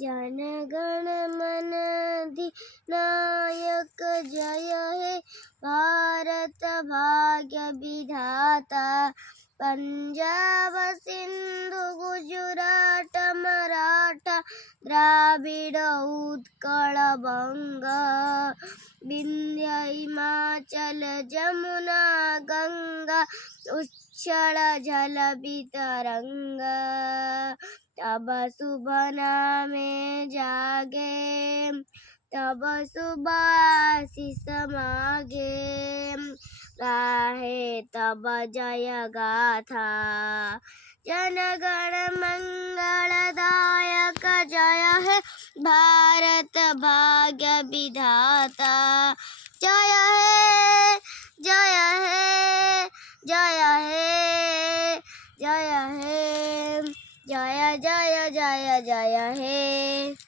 जन गण मन अधिनायक जय हे भारत भाग्य विधाता। पंजाब सिंधु गुजरात मराठा द्राविड़ उत्कल बंगा। विंध्य हिमाचल जमुना गंगा उच्छल जल बितरंगा। तब शुभ नामे जागे तब शुभ आशीष मागे। गाहे तब जय गाथा जन गण मंगलदायक जय हे भारत भाग्य विधाता। जय हे जय हे जय हे जय हे जय जय जय जय हे।